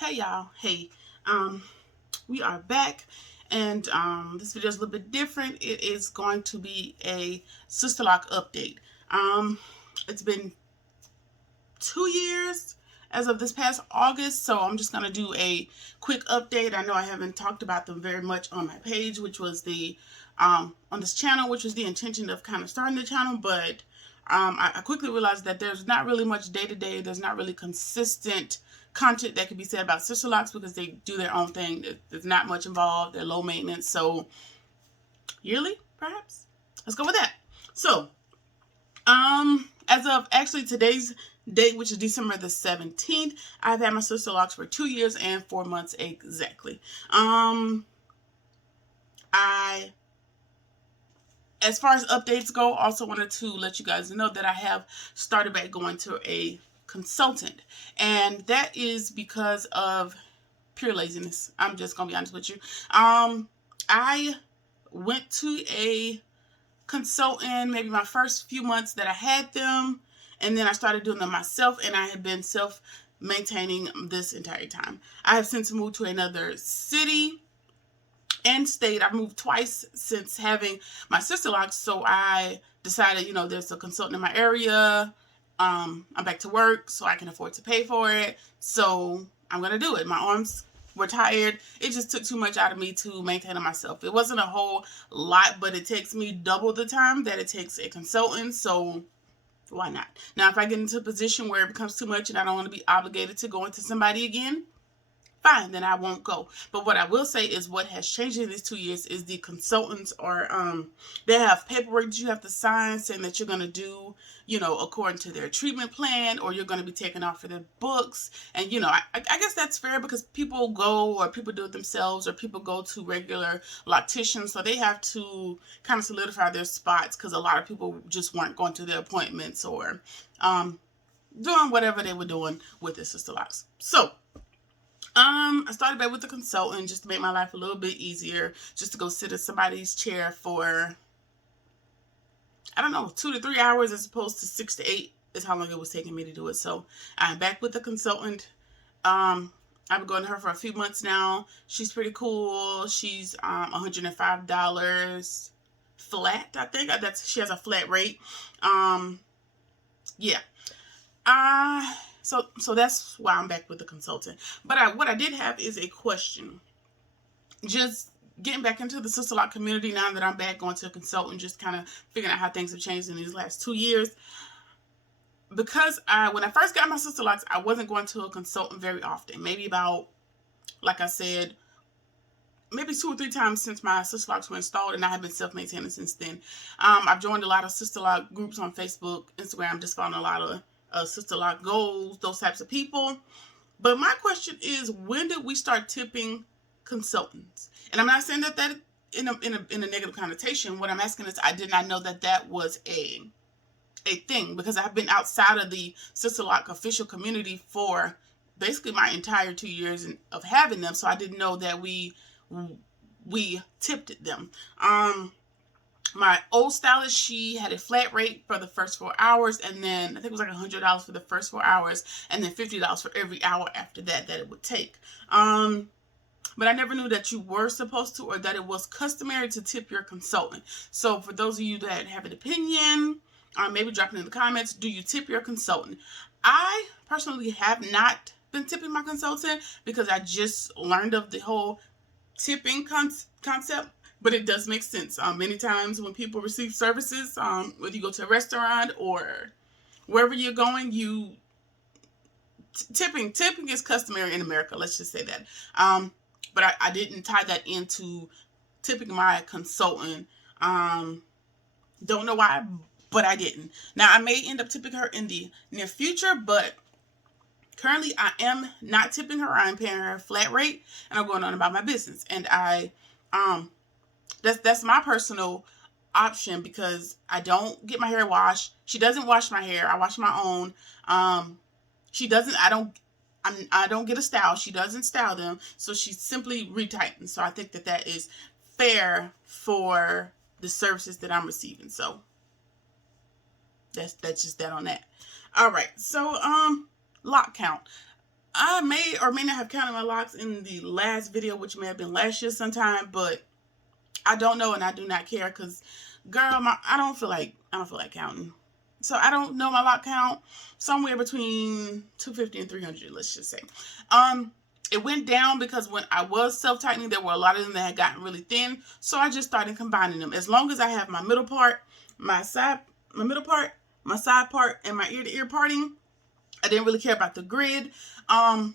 Hey y'all, hey, we are back, and this video is a little bit different. It is going to be a Sisterlock update. Um, it's been 2 years as of this past August, so I'm just gonna do a quick update. I know I haven't talked about them very much on my page, which was the on this channel, which was the intention of kind of starting the channel, but I quickly realized that there's not really much day to day. There's not really consistent content that can be said about Sisterlocks because they do their own thing. There's not much involved. They're low maintenance, so yearly, perhaps. Let's go with that. So, as of actually today's date, which is December the 17th, I've had my Sisterlocks for 2 years and 4 months exactly. I As far as updates go, also wanted to let you guys know that I have started back going to a consultant, and that is because of pure laziness. I'm just gonna be honest with you. I went to a consultant maybe my first few months that I had them, and then I started doing them myself, and I have been self maintaining this entire time. I have since moved to another city and state. I've moved twice since having my Sisterlocks, so I decided, there's a consultant in my area. I'm back to work, so I can afford to pay for it. So I'm gonna do it. My arms were tired. It just took too much out of me to maintain it myself. It wasn't a whole lot, but it takes me double the time that it takes a consultant. So why not? Now, if I get into a position where it becomes too much and I don't want to be obligated to go into somebody again, fine, then I won't go. But what I will say is what has changed in these 2 years is the consultants are, they have paperwork that you have to sign saying that you're going to do, according to their treatment plan, or you're going to be taken off for their books. And, I guess that's fair because people go, or people do it themselves, or people go to regular locticians. So they have to kind of solidify their spots because a lot of people just weren't going to their appointments or doing whatever they were doing with their Sisterlocks. So, I started back with the consultant just to make my life a little bit easier, just to go sit in somebody's chair for, I don't know, 2 to 3 hours as opposed to 6 to 8 is how long it was taking me to do it. So I'm back with the consultant. I've been going to her for a few months now. She's pretty cool. She's $105 flat, I think. She has a flat rate. Yeah. So that's why I'm back with the consultant. But what I did have is a question. Just getting back into the Sisterlock community now that I'm back going to a consultant, just kind of figuring out how things have changed in these last 2 years. Because when I first got my Sisterlocks, I wasn't going to a consultant very often. Maybe about, like I said, maybe 2 or 3 times since my Sisterlocks were installed, and I have been self-maintaining since then. I've joined a lot of Sisterlock groups on Facebook, Instagram, just found a lot of Sisterlock goals, those types of people. But my question is, when did we start tipping consultants? And I'm not saying that in a negative connotation. What I'm asking is, I did not know that was a thing, because I've been outside of the Sisterlock official community for basically my entire 2 years of having them. So I didn't know that we tipped them. My old stylist, she had a flat rate for the first 4 hours, and then I think it was like $100 for the first 4 hours, and then $50 for every hour after that it would take. But I never knew that you were supposed to, or that it was customary to tip your consultant. So for those of you that have an opinion, maybe drop it in the comments. Do you tip your consultant? I personally have not been tipping my consultant because I just learned of the whole tipping concept. But it does make sense. Many times when people receive services, whether you go to a restaurant or wherever you're going, tipping is customary in America. Let's just say that. But I didn't tie that into tipping my consultant. Don't know why, but I didn't. Now, I may end up tipping her in the near future, but currently I am not tipping her. I'm paying her a flat rate, and I'm going on about my business. And that's my personal option, because I don't get my hair washed. She doesn't wash my hair. I wash my own. I don't get a style. She doesn't style them. So she simply retightens. So I think that is fair for the services that I'm receiving. So that's just that on that. All right. So lock count. I may or may not have counted my locks in the last video, which may have been last year sometime, but I don't know and I do not care because, girl, I don't feel like counting. So I don't know my lock count. Somewhere between 250 and 300, let's just say. It went down because when I was self-tightening, there were a lot of them that had gotten really thin. So I just started combining them. As long as I have my middle part, my side part, and my ear-to-ear parting, I didn't really care about the grid.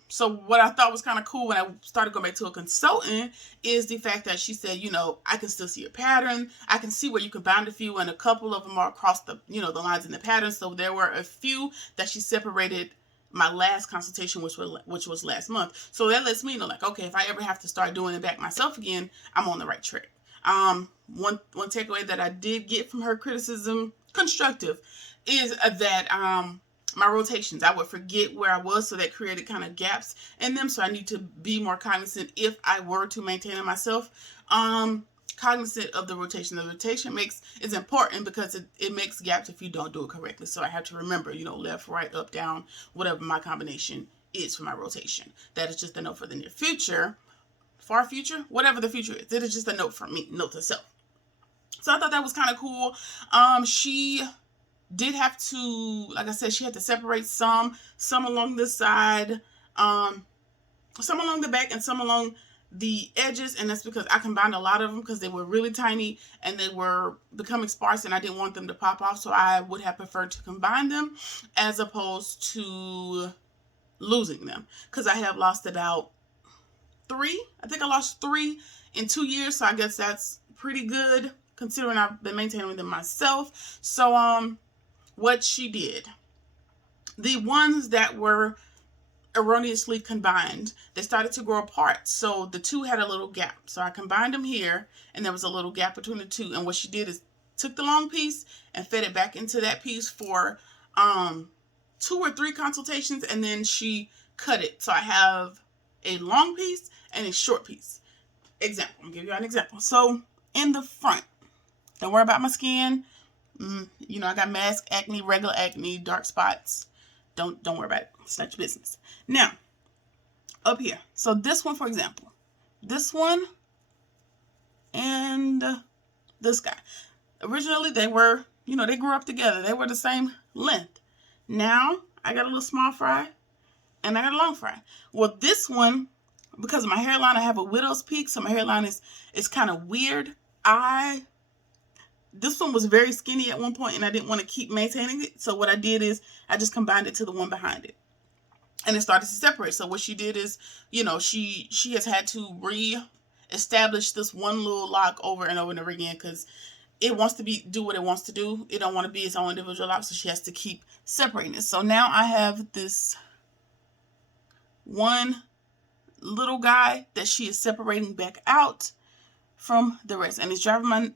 So what I thought was kind of cool when I started going back to a consultant is the fact that she said, I can still see your pattern. I can see where you combined a few, and a couple of them are across the, the lines in the pattern. So there were a few that she separated my last consultation, which was last month. So that lets me know, like, okay, if I ever have to start doing it back myself again, I'm on the right track. One takeaway that I did get from her criticism, constructive, is that my rotations, I would forget where I was, so that created kind of gaps in them. So I need to be more cognizant if I were to maintain it myself. Cognizant of the rotation. The rotation is important because it makes gaps if you don't do it correctly. So I have to remember, left, right, up, down, whatever my combination is for my rotation. That is just a note for the near future, far future, whatever the future is. It is just a note from me, note to self. So I thought that was kind of cool. She did have to, like I said, she had to separate some along this side, some along the back, and some along the edges, and that's because I combined a lot of them because they were really tiny and they were becoming sparse and I didn't want them to pop off, so I would have preferred to combine them as opposed to losing them, because I have lost about 3. I think I lost 3 in 2 years, so I guess that's pretty good considering I've been maintaining them myself. So what she did, the ones that were erroneously combined, they started to grow apart. So the 2 had a little gap. So I combined them here and there was a little gap between the 2. And what she did is took the long piece and fed it back into that piece for 2 or 3 consultations, and then she cut it. So I have a long piece and a short piece. Example, I'm gonna give you an example. So in the front, don't worry about my skin. I got mask acne, regular acne, dark spots. Don't worry about it. It's not your business. Now, up here. So this one, for example, this one and this guy. Originally, they were, they grew up together. They were the same length. Now, I got a little small fry and I got a long fry. Well, this one, because of my hairline, I have a widow's peak, so my hairline is kind of weird. This one was very skinny at one point and I didn't want to keep maintaining it. So what I did is I just combined it to the one behind it. And it started to separate. So what she did is, she has had to re-establish this one little lock over and over and over again because it wants to do what it wants to do. It don't want to be its own individual lock, so she has to keep separating it. So now I have this one little guy that she is separating back out from the rest. And it's driving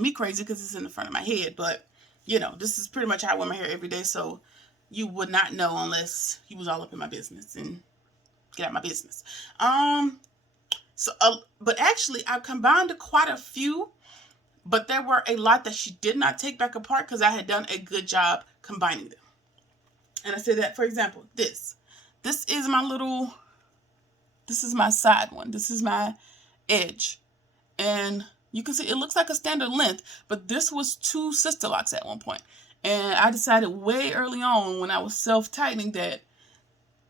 me crazy because it's in the front of my head, but this is pretty much how I wear my hair every day, so you would not know unless you was all up in my business, and get out my business. But actually I combined quite a few, but there were a lot that she did not take back apart because I had done a good job combining them. And I said that, for example, this is my side one, this is my edge, and you can see it looks like a standard length, but this was 2 Sisterlocks at one point. And I decided way early on when I was self-tightening that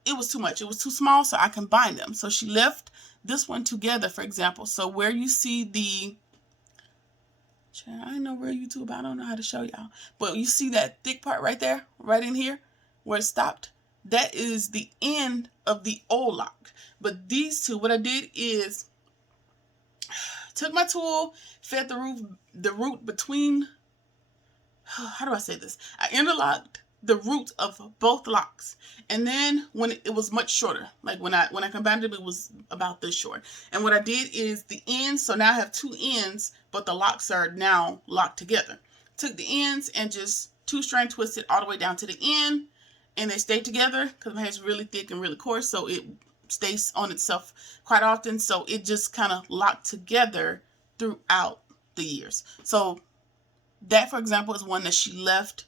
it was too much. It was too small, so I combined them. So she left this one together, for example. So where you see I know real YouTube, I don't know how to show y'all. But you see that thick part right there, right in here, where it stopped? That is the end of the old lock. But these 2, what I did is took my tool, fed the root between, how do I say this? I interlocked the root of both locks. And then when it was much shorter, like when I combined it was about this short. And what I did is the ends, so now I have 2 ends, but the locks are now locked together. Took the ends and just 2-strand twisted all the way down to the end, and they stayed together because my hair is really thick and really coarse, so it stays on itself quite often, so it just kind of locked together throughout the years. So that, for example, is one that she left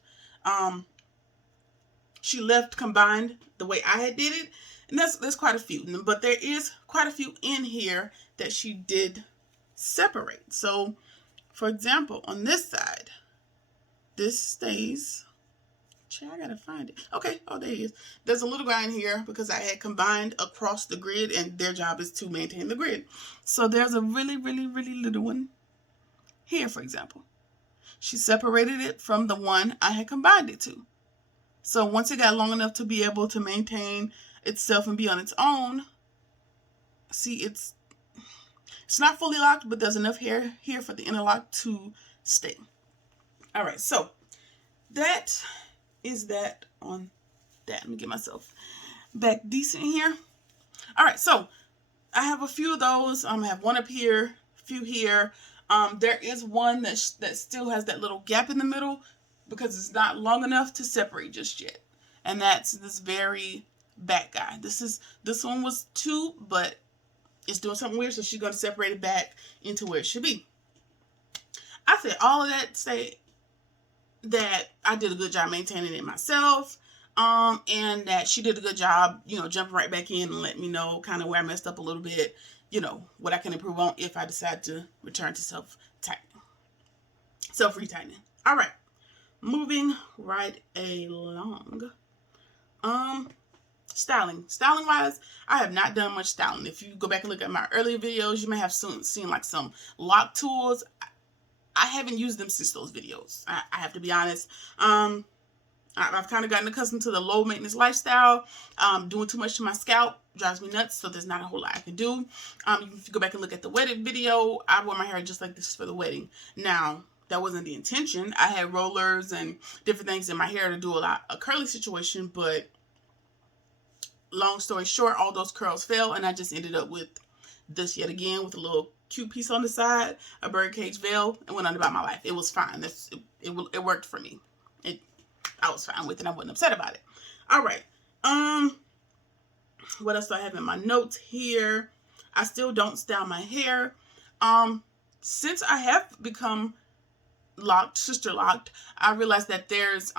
combined the way I had did it, And there's quite a few, but there is quite a few in here that she did separate. So, for example, on this side, this stays. I gotta find it. Okay, oh, there it is. There's a little guy in here because I had combined across the grid, and their job is to maintain the grid. So there's a really, really, really little one here, for example. She separated it from the one I had combined it to. So once it got long enough to be able to maintain itself and be on its own, see, it's not fully locked, but there's enough hair here for the interlock to stay. All right, so that is that on that. Let me get myself back decent here. All right, so I have a few of those. I have one up here, a few here. There is one that still has that little gap in the middle because it's not long enough to separate just yet. And that's this very back guy. This one was 2, but it's doing something weird, so she's going to separate it back into where it should be. I said all of that to say that I did a good job maintaining it myself, and that she did a good job, jumping right back in and letting me know kind of where I messed up a little bit, what I can improve on if I decide to return to self-retightening. All right, moving right along. Styling wise, I have not done much styling. If you go back and look at my earlier videos, you may have seen like some lock tools. I haven't used them since those videos. I have to be honest. I've kind of gotten accustomed to the low maintenance lifestyle. Doing too much to my scalp drives me nuts, so there's not a whole lot I can do. If you go back and look at the wedding video, I wore my hair just like this for the wedding. Now, that wasn't the intention. I had rollers and different things in my hair to do a curly situation, but long story short, all those curls fell, and I just ended up with this yet again with a little cute piece on the side, a birdcage veil, and went on about my life. It was fine. It worked for me. I was fine with it. I wasn't upset about it. All right. What else do I have in my notes here? I still don't style my hair. Since I have become sister locked, I realized that there's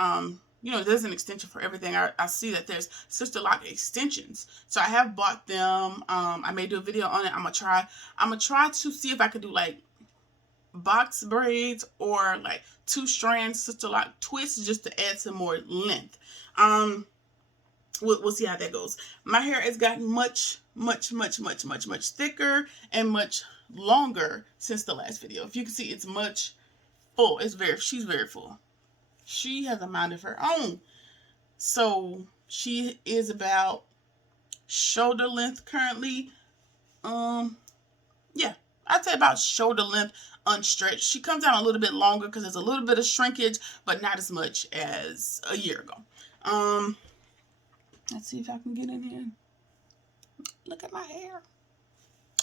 there's an extension for everything. I see that there's Sisterlock extensions. So I have bought them. I may do a video on it. I'm gonna try to see if I could do like box braids or like 2 strands Sisterlock twists just to add some more length. We'll see how that goes. My hair has gotten much thicker and much longer since the last video. If you can see, it's much full. She's very full. She has a mind of her own. So she is about shoulder length currently. Yeah, I'd say about shoulder length unstretched. She comes down a little bit longer because there's a little bit of shrinkage, but not as much as a year ago. Let's see if I can get in here. Look at my hair.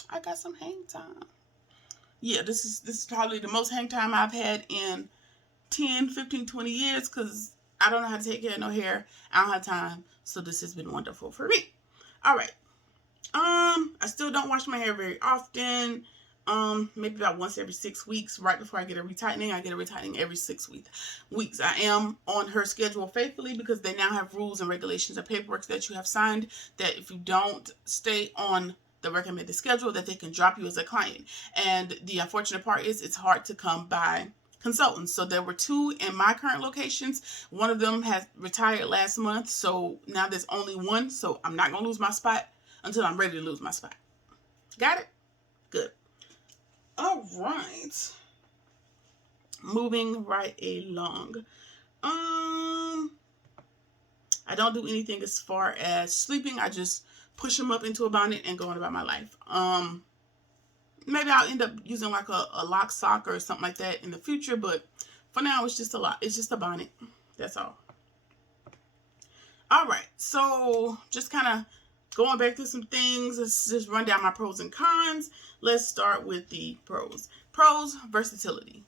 I got some hang time. Yeah, this is probably the most hang time I've had in 10, 15, 20 years because I don't know how to take care of no hair. I don't have time. So this has been wonderful for me. All right. I still don't wash my hair very often. Maybe about once every 6 weeks. Right before I get a retightening. I get a retightening every 6 weeks. I am on her schedule faithfully because they now have rules and regulations and paperwork that you have signed that if you don't stay on the recommended schedule, that they can drop you as a client. And the unfortunate part is it's hard to come by consultants. So there were 2 in my current locations. One of them has retired last month, so now there's only 1. So I'm not gonna lose my spot until I'm ready to lose my spot. Got it? Good. All right. Moving right along. I don't do anything as far as sleeping. I just push them up into a bonnet and go on about my life. Maybe I'll end up using like a lock sock or something like that in the future, but for now it's just a bonnet. That's all. All right, so just kind of going back to some things. Let's just run down my pros and cons. Let's start with the pros. Pros, versatility.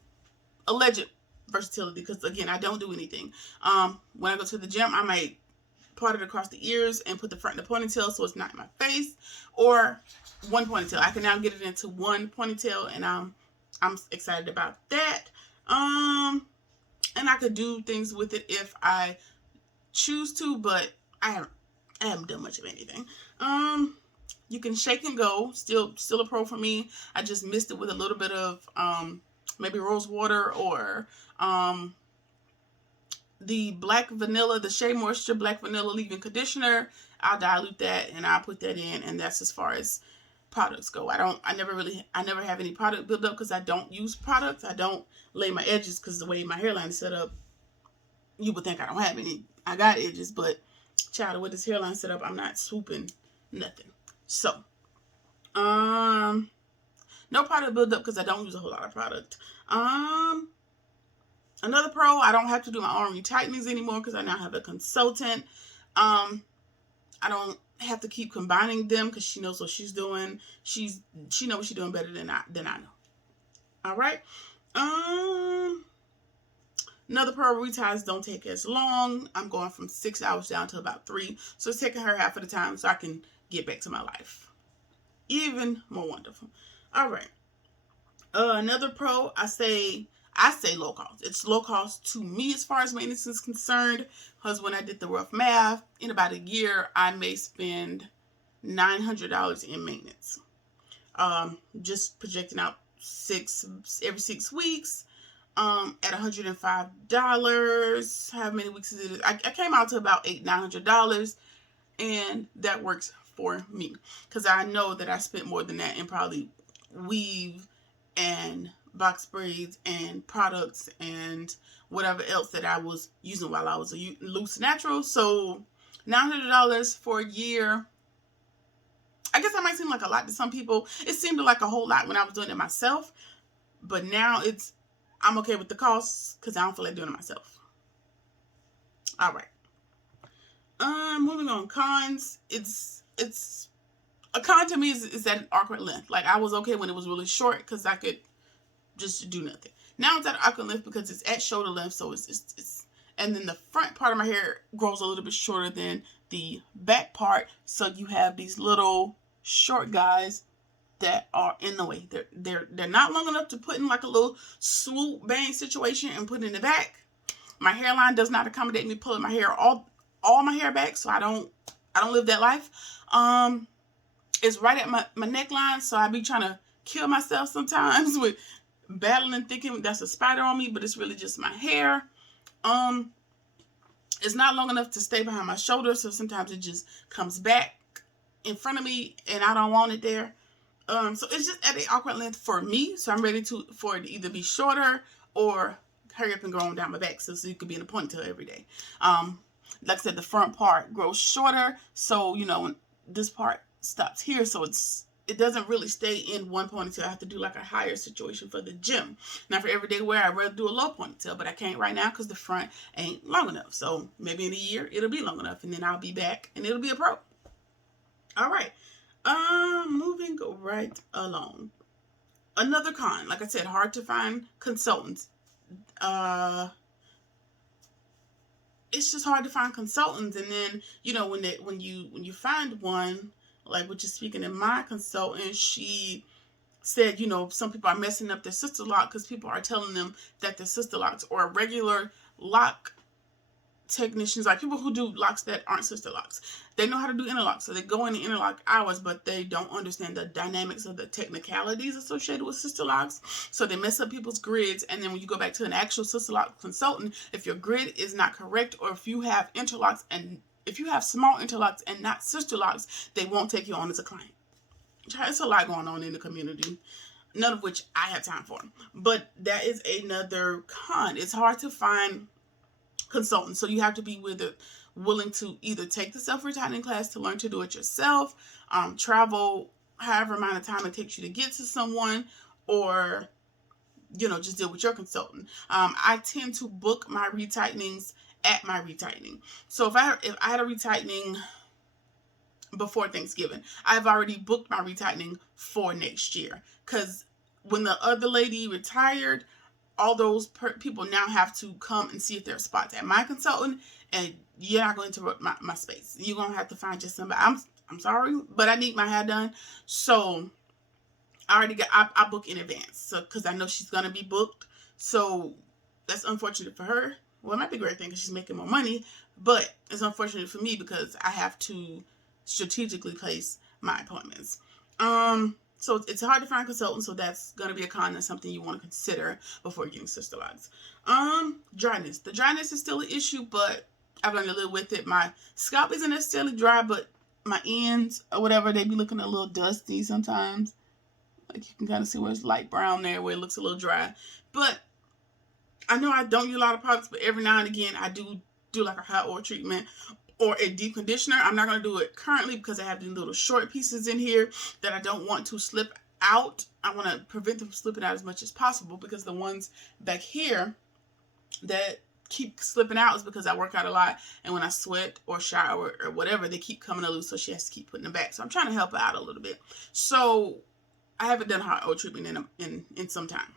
Alleged versatility, because again, I don't do anything. When I go to the gym, I might part it across the ears and put the front in the ponytail so it's not in my face, or one ponytail. I can now get it into one ponytail, and I'm excited about that. And I could do things with it if I choose to, but I I haven't done much of anything. You can shake and go. Still a pro for me. I just missed it with a little bit of maybe rose water or the black vanilla, the Shea Moisture Black Vanilla Leave-In Conditioner. I'll dilute that and I'll put that in, and that's as far as products go. I never have any product buildup because I don't use products. I don't lay my edges because the way my hairline is set up, you would think I don't have any. I got edges, but child, with this hairline set up, I'm not swooping nothing. So, no product buildup because I don't use a whole lot of product. Another pro, I don't have to do my arm retightenings anymore because I now have a consultant. I don't have to keep combining them because she knows what she's doing. She knows what she's doing better than I know. All right. Another pro, reties don't take as long. I'm going from 6 hours down to about 3. So it's taking her half of the time so I can get back to my life. Even more wonderful. All right. Another pro, I say low cost. It's low cost to me as far as maintenance is concerned. Because when I did the rough math, in about a year, I may spend $900 in maintenance. Just projecting out every 6 weeks. At $105. How many weeks is it? I came out to about $900, and that works for me because I know that I spent more than that in probably weave and box braids and products and whatever else that I was using while I was a loose natural. So $900 for a year. I guess that might seem like a lot to some people. It seemed like a whole lot when I was doing it myself, but now I'm okay with the costs because I don't feel like doing it myself. All right. Moving on. Cons. It's a con to me is at an awkward length. Like I was okay when it was really short because I could just do nothing. Now it's at an awkward length because it's at shoulder length, so it's and then the front part of my hair grows a little bit shorter than the back part, so you have these little short guys that are in the way. They're not long enough to put in like a little swoop bang situation and put in the back. My hairline does not accommodate me pulling my hair all my hair back, so I don't live that life. It's right at my neckline, so I be trying to kill myself sometimes with battling thinking that's a spider on me, but it's really just my hair. It's not long enough to stay behind my shoulder, so sometimes it just comes back in front of me and I don't want it there. So it's just at an awkward length for me. So I'm ready for it to either be shorter or hurry up and go on down my back so you could be in a ponytail every day. Like I said, the front part grows shorter. So, this part stops here. So it doesn't really stay in one ponytail. I have to do like a higher situation for the gym. Now for everyday wear, I'd rather do a low ponytail, but I can't right now because the front ain't long enough. So maybe in a year, it'll be long enough and then I'll be back and it'll be a pro. All right. Moving right along. Another con, like I said, hard to find consultants. It's just hard to find consultants, and then when you find one, like what you're speaking in my consultant, she said some people are messing up their Sisterlock because people are telling them that their Sisterlocks or regular lock technicians, like people who do locks that aren't Sisterlocks, they know how to do interlocks, so they go in the interlock hours, but they don't understand the dynamics of the technicalities associated with Sisterlocks, so they mess up people's grids. And then when you go back to an actual Sisterlock consultant, if your grid is not correct, or if you have interlocks and if you have small interlocks and not Sisterlocks, they won't take you on as a client. It's a lot going on in the community, none of which I have time for, but that is another con. It's hard to find consultant, so you have to be willing to either take the self-retightening class to learn to do it yourself, travel however amount of time it takes you to get to someone, or just deal with your consultant. I tend to book my retightenings at my retightening. So if I had a retightening before Thanksgiving, I've already booked my retightening for next year, because when the other lady retired, all those people now have to come and see if there are spots at my consultant, and you're not going to interrupt my space. You're going to have to find just somebody. I'm sorry, but I need my hair done. So I book in advance. So, because I know she's going to be booked. So that's unfortunate for her. Well, it might be a great thing because she's making more money, but it's unfortunate for me because I have to strategically place my appointments. So it's hard to find consultants, so that's going to be a con. That's something you want to consider before getting Sisterlocks. Dryness. The dryness is still an issue, but I've learned to live with it. My scalp isn't necessarily dry, but my ends or whatever, they be looking a little dusty sometimes. Like you can kind of see where it's light brown there, where it looks a little dry. But I know I don't use a lot of products, but every now and again I do like a hot oil treatment or a deep conditioner. I'm not going to do it currently because I have these little short pieces in here that I don't want to slip out. I want to prevent them from slipping out as much as possible because the ones back here that keep slipping out is because I work out a lot, and when I sweat or shower or whatever, they keep coming loose, so she has to keep putting them back. So I'm trying to help her out a little bit. So I haven't done hot oil treatment in some time.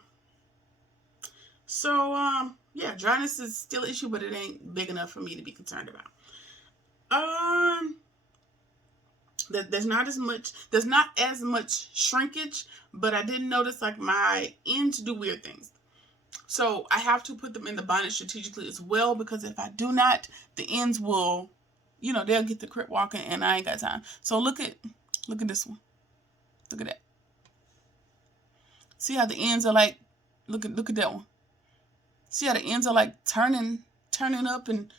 So yeah, dryness is still an issue, but it ain't big enough for me to be concerned about. There's not as much shrinkage, but I did notice like my ends do weird things. So I have to put them in the bonnet strategically as well, because if I do not, the ends will, they'll get the crip walking, and I ain't got time. So look at this one. Look at that. See how the ends are like, look at that one. See how the ends are like turning up and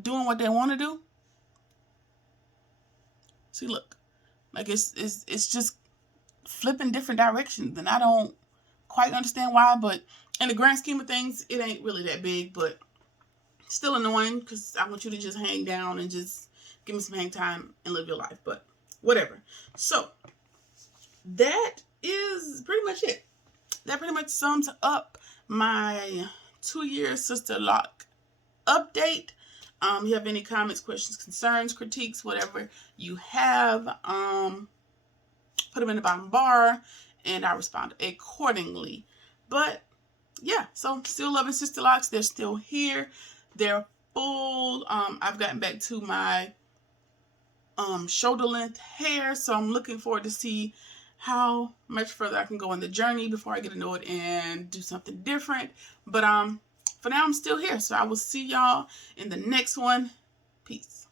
doing what they want to do? See, look. Like it's just flipping different directions, and I don't quite understand why, but in the grand scheme of things, it ain't really that big, but still annoying because I want you to just hang down and just give me some hang time and live your life, but whatever. So that is pretty much it. That pretty much sums up my 2-year Sisterlock update. You have any comments, questions, concerns, critiques, whatever you have, put them in the bottom bar, and I respond accordingly. But yeah, so still loving Sisterlocks. They're still here. They're full. I've gotten back to my shoulder length hair, so I'm looking forward to see how much further I can go on the journey before I get annoyed and do something different. But for now, I'm still here, so I will see y'all in the next one. Peace.